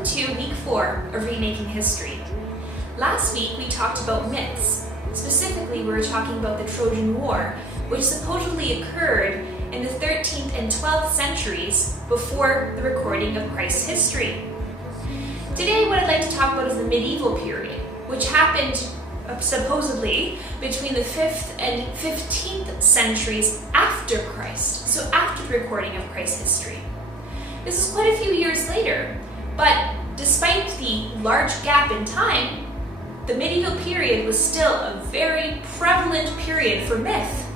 welcome to week 4 of Remaking History. Last week we talked about myths. Specifically, we were talking about the Trojan War, which supposedly occurred in the 13th and 12th centuries before the recording of Christ's history. Today what I'd like to talk about is the medieval period, which happened supposedly between the 5th and 15th centuries after Christ, so after the recording of Christ's history. This is quite a few years later, but despite the large gap in time, the medieval period was still a very prevalent period for myth.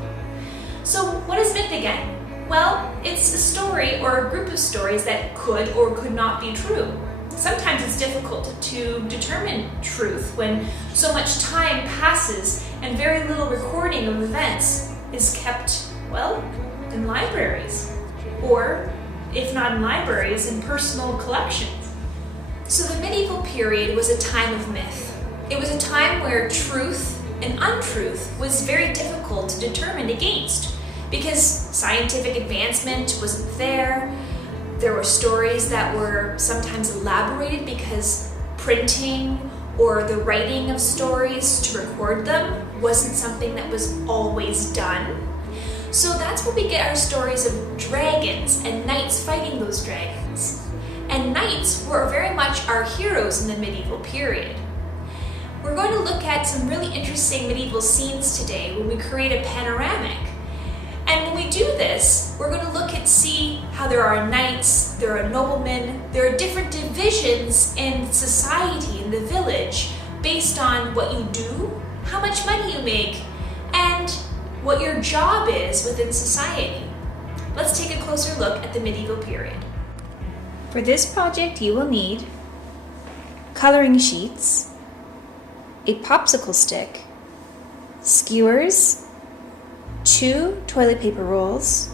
So what is myth again? Well, it's a story or a group of stories that could or could not be true. Sometimes it's difficult to determine truth when so much time passes and very little recording of events is kept, well, in libraries, or if not in libraries, in personal collections. So the medieval period was a time of myth. It was a time where truth and untruth was very difficult to determine against because scientific advancement wasn't there. There were stories that were sometimes elaborated because printing or the writing of stories to record them wasn't something that was always done. So that's where we get our stories of dragons and knights fighting those dragons. And knights were very much our heroes in the medieval period. We're going to look at some really interesting medieval scenes today when we create a panoramic. And when we do this, we're going to see how there are knights, there are noblemen, there are different divisions in society, in the village, based on what you do, how much money you make, and what your job is within society. Let's take a closer look at the medieval period. For this project, you will need coloring sheets, a popsicle stick, skewers, 2 toilet paper rolls,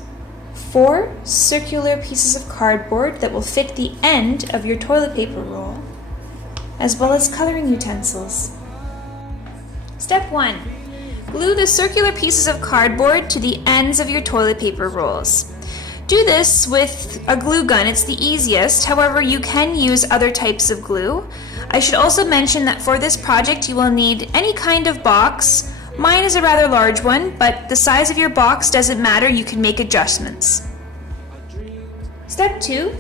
4 circular pieces of cardboard that will fit the end of your toilet paper roll, as well as coloring utensils. Step 1. Glue the circular pieces of cardboard to the ends of your toilet paper rolls. Do this with a glue gun, it's the easiest. However, you can use other types of glue. I should also mention that for this project you will need any kind of box. Mine is a rather large one, but the size of your box doesn't matter, you can make adjustments. Step 2.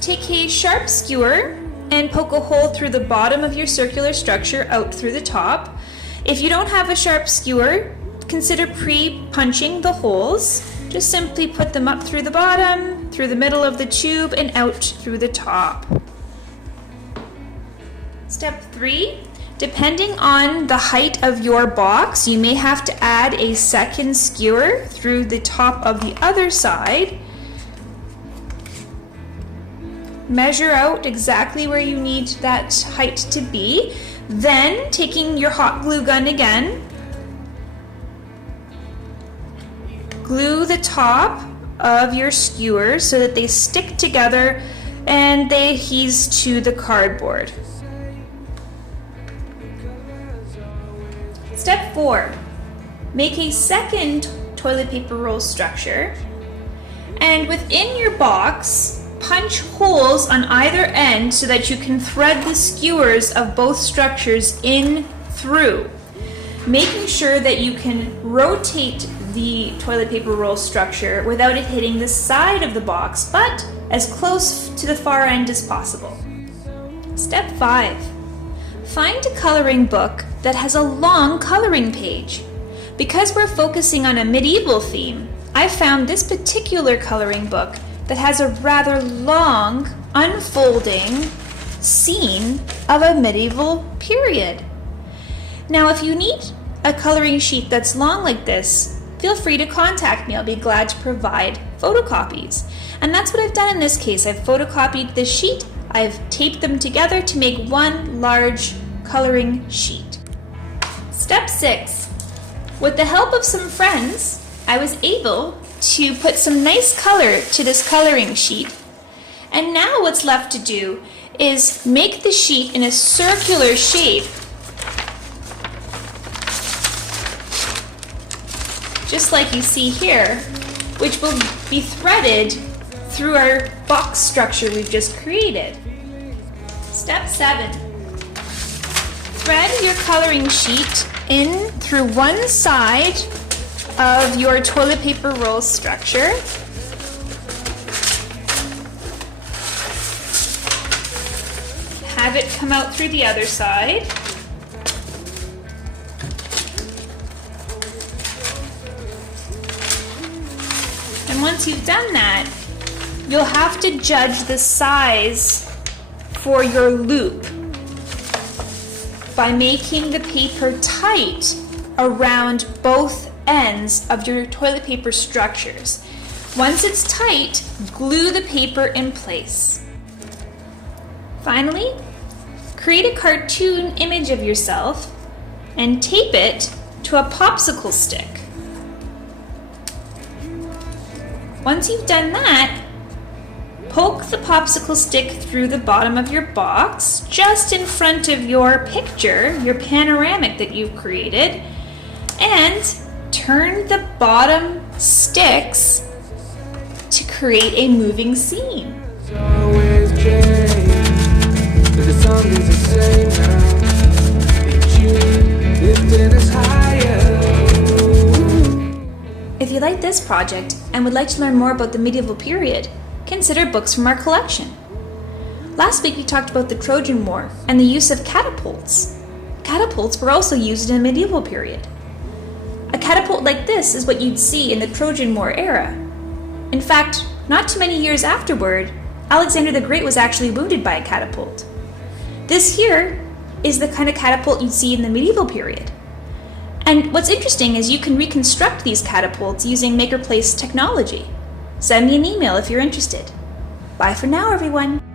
Take a sharp skewer and poke a hole through the bottom of your circular structure out through the top. If you don't have a sharp skewer, consider pre-punching the holes. Just simply put them up through the bottom, through the middle of the tube, and out through the top. Step 3. Depending on the height of your box, you may have to add a second skewer through the top of the other side. Measure out exactly where you need that height to be. Then, taking your hot glue gun again, glue the top of your skewers so that they stick together and they adhere to the cardboard. Step 4. Make a second toilet paper roll structure, and within your box, punch holes on either end so that you can thread the skewers of both structures in through, making sure that you can rotate the toilet paper roll structure without it hitting the side of the box, but as close to the far end as possible. Step 5. Find a coloring book that has a long coloring page. Because we're focusing on a medieval theme, I found this particular coloring book that has a rather long, unfolding scene of a medieval period. Now, if you need a coloring sheet that's long like this, feel free to contact me. I'll be glad to provide photocopies. And that's what I've done in this case. I've photocopied this sheet, I've taped them together to make one large coloring sheet. Step 6. With the help of some friends, I was able to put some nice color to this coloring sheet. And now what's left to do is make the sheet in a circular shape, just like you see here, which will be threaded through our box structure we've just created. Step 7. Thread your coloring sheet in through one side of your toilet paper roll structure. Have it come out through the other side. And once you've done that, you'll have to judge the size for your loop by making the paper tight around both ends of your toilet paper structures. Once it's tight, glue the paper in place. Finally, create a cartoon image of yourself and tape it to a popsicle stick. Once you've done that, poke the popsicle stick through the bottom of your box, just in front of your picture, your panoramic that you've created, and turn the bottom sticks to create a moving scene. If you like this project and would like to learn more about the medieval period, consider books from our collection. Last week we talked about the Trojan War and the use of catapults. Catapults were also used in the medieval period. A catapult like this is what you'd see in the Trojan War era. In fact, not too many years afterward, Alexander the Great was actually wounded by a catapult. This here is the kind of catapult you'd see in the medieval period. And what's interesting is you can reconstruct these catapults using Maker Place technology. Send me an email if you're interested. Bye for now, everyone.